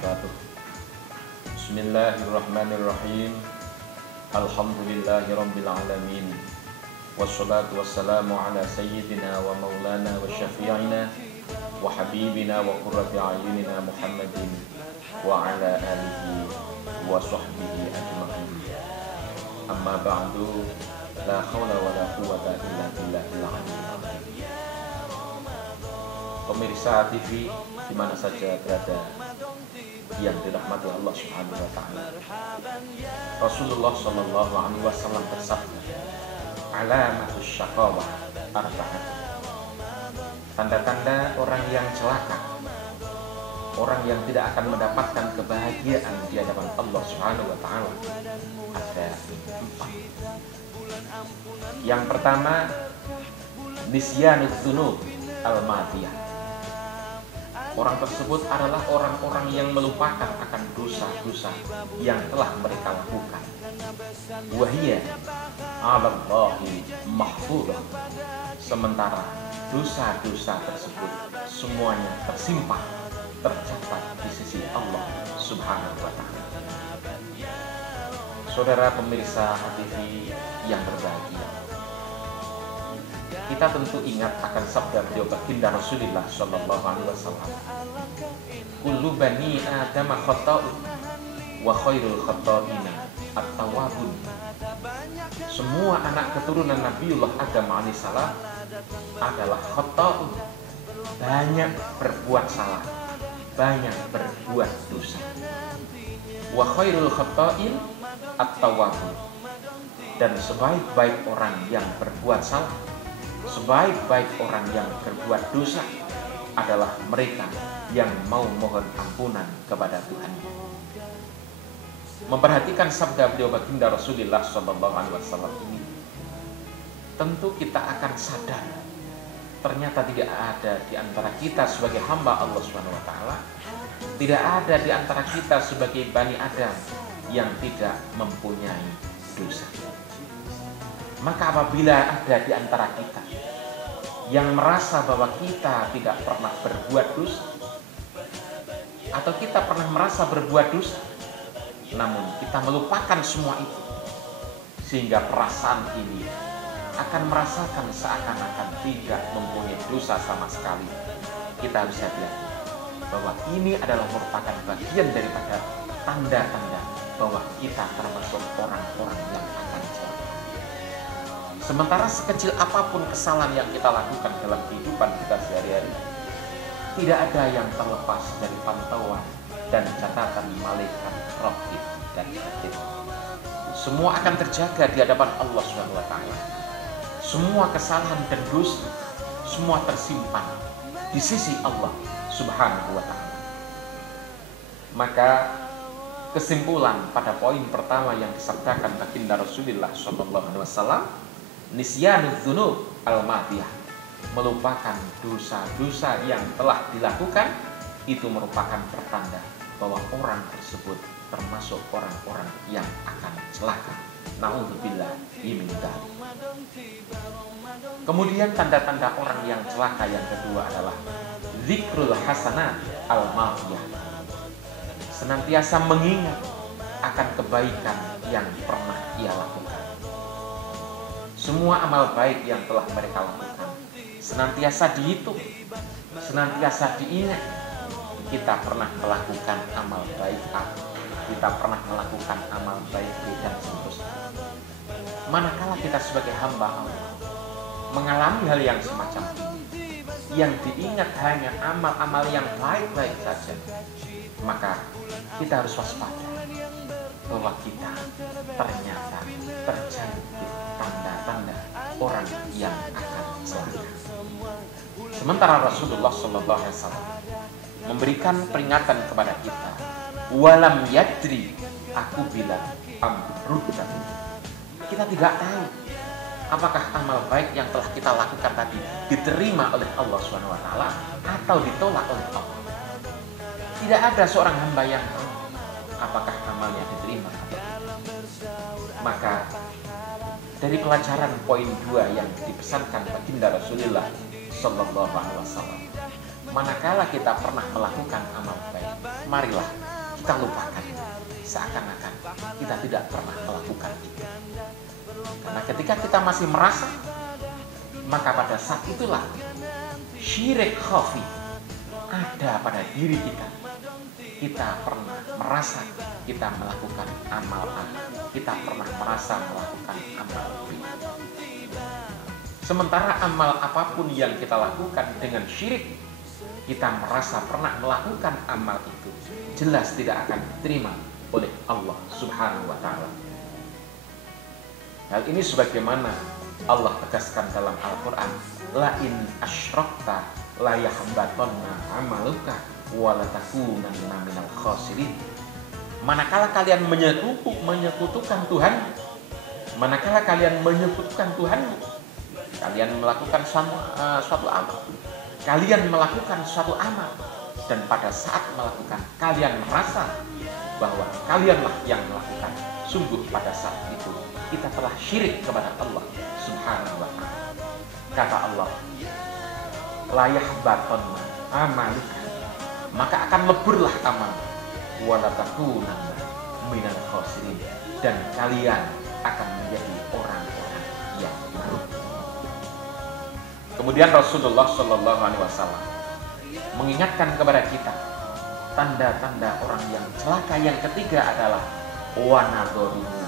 wabarakatuh. Bismillahirrahmanirrahim. Alhamdulillahirabbil alamin. Wassalatu wassalamu ala sayyidina wa maulana wa syafi'ina wa habibina wa qurrati a'yunina Muhammadin wa ala alihi wa sahbihi ajma'in. Amma ba'du, la haula wa la quwwata illa billahil aliyyil azim. Pemirsa TV di mana saja berada yang dirahmati Allah Subhanahu wa taala. Rasulullah sallallahu alaihi wasallam bersabda, "Alamatus syaqawah arba'ah." Tanda-tanda orang yang celaka, orang yang tidak akan mendapatkan kebahagiaan di hadapan Allah Subhanahu wa taala ada 4. Yang pertama, nisyanuz dzunub al-madiyah. Orang tersebut adalah orang-orang yang melupakan akan dosa-dosa yang telah mereka lakukan. Wahiyya 'alallahi mahfudhah. Sementara dosa-dosa tersebut semuanya tersimpan, tercatat di sisi Allah Subhanahu wa taala. Saudara pemirsa TV yang berbahagia, kita tentu ingat akan sabda beliau baginda Rasulullah sallallahu alaihi wasallam, "Kullu bani Adam khata'un wa khairul khata'ina at-tawwabun." Semua anak keturunan Nabiullah Adam alaihissalam adalah khata'un, banyak berbuat salah, banyak berbuat dosa. Wa khairul khata'in at-tawwabun. Dan sebaik-baik orang yang berbuat salah, sebaik-baik orang yang berbuat dosa adalah mereka yang mau mohon ampunan kepada Tuhan. Memperhatikan sabda beliau baginda Rasulullah sallallahu alaihi wasallam ini, tentu kita akan sadar ternyata tidak ada di antara kita sebagai hamba Allah Subhanahu wa taala, tidak ada di antara kita sebagai Bani Adam yang tidak mempunyai dosa. Maka apabila ada di antara kita yang merasa bahwa kita tidak pernah berbuat dosa, atau kita pernah merasa berbuat dosa, namun kita melupakan semua itu, sehingga perasaan ini akan merasakan seakan-akan tidak mempunyai dosa sama sekali, kita harus hati-hati bahwa ini adalah merupakan bagian daripada tanda-tanda bahwa kita termasuk orang-orang yang akan celaka. Sementara sekecil apapun kesalahan yang kita lakukan dalam kehidupan kita sehari-hari, tidak ada yang terlepas dari pantauan dan catatan malaikat Raqib dan Atid. Semua akan terjaga di hadapan Allah Subhanahu wa taala. Semua kesalahan dan dosa semua tersimpan di sisi Allah Subhanahu wa taala. Maka kesimpulan pada poin pertama yang disabdakan baginda Rasulullah sallallahu alaihi wasallam, nisyanuz dzunub al-madiyah, melupakan dosa-dosa yang telah dilakukan, itu merupakan pertanda bahwa orang tersebut termasuk orang-orang yang akan celaka. Na'udzubillah min dzalik. Kemudian tanda-tanda orang yang celaka yang kedua adalah zikrul hasanat al-madiyah, senantiasa mengingat akan kebaikan yang pernah ia lakukan. Semua amal baik yang telah mereka lakukan senantiasa dihitung, senantiasa diingat. Kita pernah melakukan amal baik A, kita pernah melakukan amal baik B, dan seterusnya. Manakala kita sebagai hamba Allah mengalami hal yang semacam ini, yang diingat hanya amal-amal yang baik-baik saja, maka kita harus waspada bahwa kita ternyata terjangkit tanda-tanda orang yang akan celaka. Sementara Rasulullah sallallahu alaihi wasallam memberikan peringatan kepada kita, walam yadri aku bilang amrudda. Kita tidak tahu apakah amal baik yang telah kita lakukan tadi diterima oleh Allah Subhanahu wa taala atau ditolak oleh Allah. Tidak ada seorang hamba yang tahu apakah amalnya diterima atau tidak. Maka dari pelajaran poin 2 yang dipesankan baginda Rasulullah sallallahu alaihi wasallam, manakala kita pernah melakukan amal baik, marilah kita lupakan, seakan-akan kita tidak pernah melakukan itu. Karena ketika kita masih merasa, maka pada saat itulah syirik khafi ada pada diri kita. Kita pernah merasa kita melakukan amal A, kita pernah merasa melakukan amal B. Sementara amal apapun yang kita lakukan dengan syirik, kita merasa pernah melakukan amal itu, jelas tidak akan diterima oleh Allah Subhanahu wa Ta'ala. Hal ini sebagaimana Allah tegaskan dalam Al-Quran, la in asyrakta la yahbatanna amaluka wa la takunanna minal khasirin. Manakala kalian menyekutukan Tuhan, manakala kalian menyekutukan Tuhanmu, kalian melakukan suatu amal, kalian melakukan suatu amal, dan pada saat melakukan kalian merasa bahwa kalianlah yang melakukan, sungguh pada saat itu kita telah syirik kepada Allah Subhanahu wa Ta'ala. Kata Allah, la yahbatanna amaluka, maka akan leburlah amal, wa la takunanna minal khasirin, dan kalian akan menjadi orang-orang yang merugi. Kemudian Rasulullah Shallallahu Alaihi Wasallam mengingatkan kepada kita tanda-tanda orang yang celaka yang ketiga adalah wanadharuhu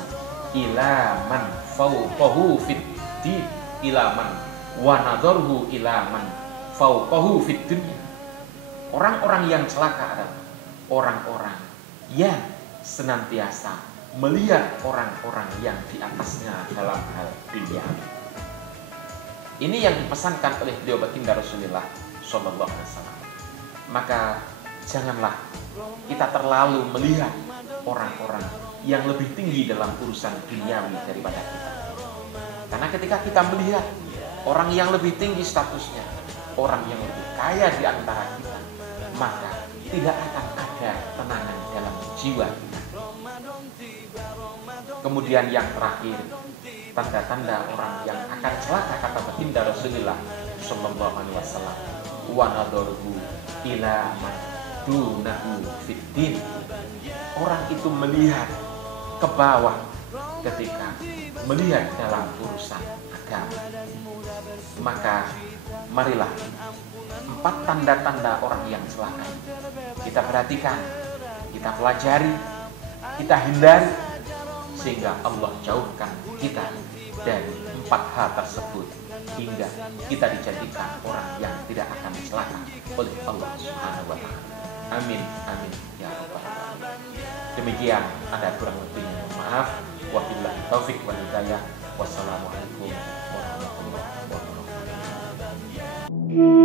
ilaman fauqahu fiddin ilaman wanadharuhu ilaman fauqahu fid dunya. Orang-orang yang celaka adalah orang-orang yang senantiasa melihat orang-orang yang di atasnya dalam hal dunia. Ini yang dipesankan oleh beliau baginda Rasulullah Shallallahu Alaihi Wasallam. Maka janganlah kita terlalu melihat orang-orang yang lebih tinggi dalam urusan duniawi daripada kita. Karena ketika kita melihat orang yang lebih tinggi statusnya, orang yang lebih kaya di antara kita, maka tidak akan ada tenangan dalam jiwa kita. Kemudian yang terakhir, tanda-tanda orang yang akan celaka kata baginda Rasulullah Shallallahu Alaihi Wasallam, wa nadharuhu ila man dunahu fiddin. Orang itu melihat ke bawah ketika melihat dalam urusan agama. Maka marilah 4 tanda-tanda orang yang celaka kita perhatikan, kita pelajari, kita hindari, sehingga Allah jauhkan kita dari 4 hal tersebut, hingga kita dijadikan orang yang tidak akan celaka oleh Allah Subhanahu wa Ta'ala. Amin, amin ya rabbal alamin. Demikian, ada kurang lebihnya, maaf. Wabillahi taufik wal hidayah. Wassalamualaikum warahmatullahi wabarakatuh.